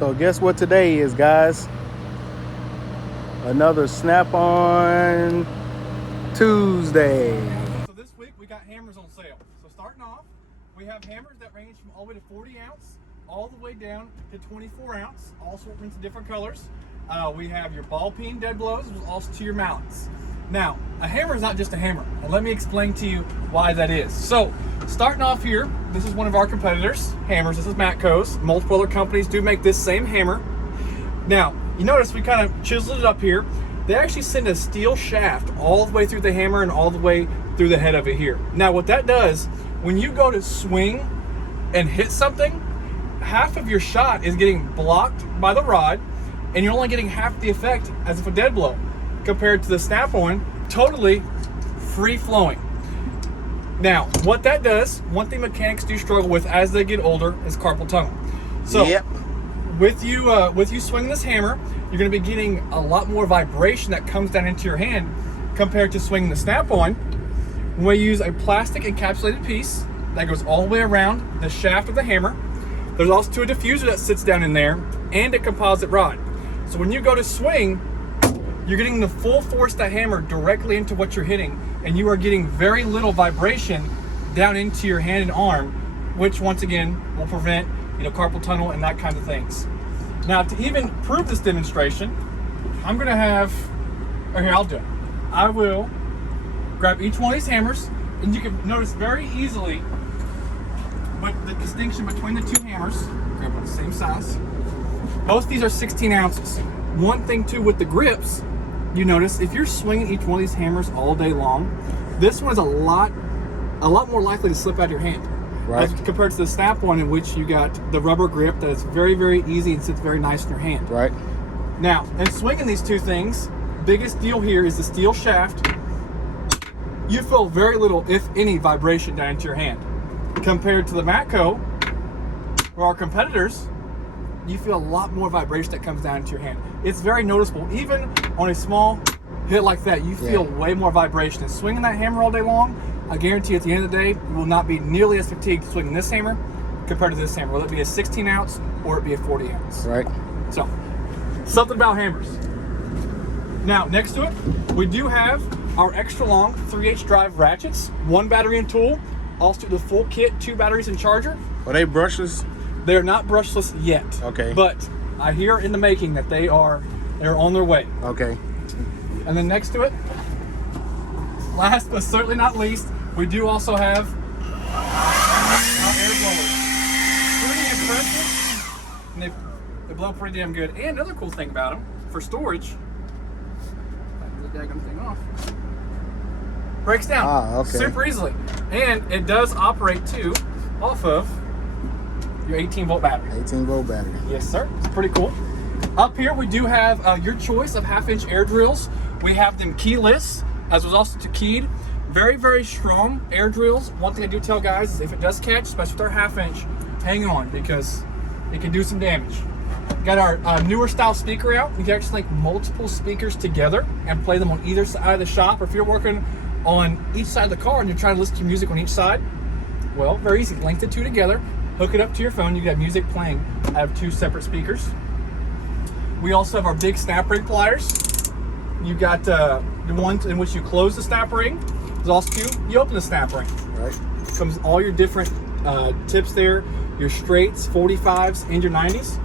So guess what today is, guys? Another Snap-on Tuesday. So this week we got hammers on sale. So starting off, we have hammers that range from all the way to 40 ounce, all the way down to 24 ounce, all sorts of different colors. We have your ball peen dead blows, also to your mallets. Now, a hammer is not just a hammer, and let me explain to you why that is. So, starting off here, this is one of our competitors' hammers. This is Matco's. Multiple other companies do make this same hammer. Now, you notice we kind of chiseled it up here. They actually send a steel shaft all the way through the hammer and all the way through the head of it here. Now, what that does, when you go to swing and hit something, half of your shot is getting blocked by the rod, and you're only getting half the effect as if a dead blow, compared to the Snap-on, totally free-flowing. Now, what that does, one thing mechanics do struggle with as they get older is carpal tunnel. So, with you swinging this hammer, you're going to be getting a lot more vibration that comes down into your hand compared to swinging the Snap-on. We use a plastic encapsulated piece that goes all the way around the shaft of the hammer. There's also a diffuser that sits down in there and a composite rod. So when you go to swing, you're getting the full force of the hammer directly into what you're hitting, and you are getting very little vibration down into your hand and arm, which once again will prevent carpal tunnel and that kind of things. Now, to even prove this demonstration, I'm gonna have, or here, I'll do it. I will grab each one of these hammers, and you can notice very easily the distinction between the two hammers. Grab one the same size. Both these are 16 ounces. One thing too with the grips, you notice if you're swinging each one of these hammers all day long, this one is a lot more likely to slip out of your hand. Right. As compared to the Snap-on, in which you got the rubber grip that is very, very easy and sits very nice in your hand. Right. Now, in swinging these two things, biggest deal here is the steel shaft. You feel very little, if any, vibration down into your hand. Compared to the Matco, or our competitors, you feel a lot more vibration that comes down into your hand. It's very noticeable. Even on a small hit like that, you feel way more vibration. And swinging that hammer all day long, I guarantee you at the end of the day, you will not be nearly as fatigued swinging this hammer compared to this hammer, whether it be a 16 ounce or it be a 40 ounce. Right. So, something about hammers. Now, next to it, we do have our extra long 3/8 drive ratchets, one battery and tool, also the full kit, 2 batteries and charger. Are they brushless? They're not brushless yet. Okay. But I hear in the making that they're on their way. Okay. And then next to it, last but certainly not least, we do also have our air blowers. Pretty impressive. And they blow pretty damn good. And another cool thing about them, for storage, the daggum thing off, breaks down super easily. And it does operate too off of your 18-volt battery. 18-volt battery. Yes, sir. It's pretty cool. Up here, we do have your choice of 1/2-inch air drills. We have them keyless, as was also keyed. Very, very strong air drills. One thing I do tell guys is if it does catch, especially with our 1/2-inch, hang on, because it can do some damage. Got our newer style speaker out. You can actually link multiple speakers together and play them on either side of the shop. Or if you're working on each side of the car and you're trying to listen to music on each side, well, very easy. Link the two together, hook it up to your phone. You got music playing out of 2 separate speakers. We also have our big snap ring pliers. You got the ones in which you close the snap ring. There's also 2, you open the snap ring. Right. Comes all your different tips there, your straights, 45s, and your 90s.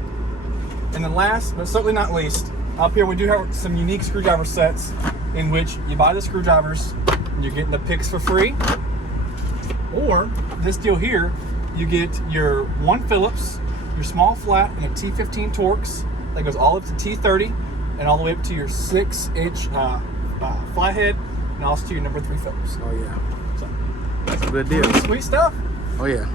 And then last, but certainly not least, up here we do have some unique screwdriver sets in which you buy the screwdrivers, and you're getting the picks for free. Or this deal here, you get your 1 Phillips, your small flat, and a T15 Torx that goes all up to T30 and all the way up to your 6-inch flathead, and also to your number 3 Phillips. Oh yeah. So, that's a good deal. Sweet stuff. Oh yeah.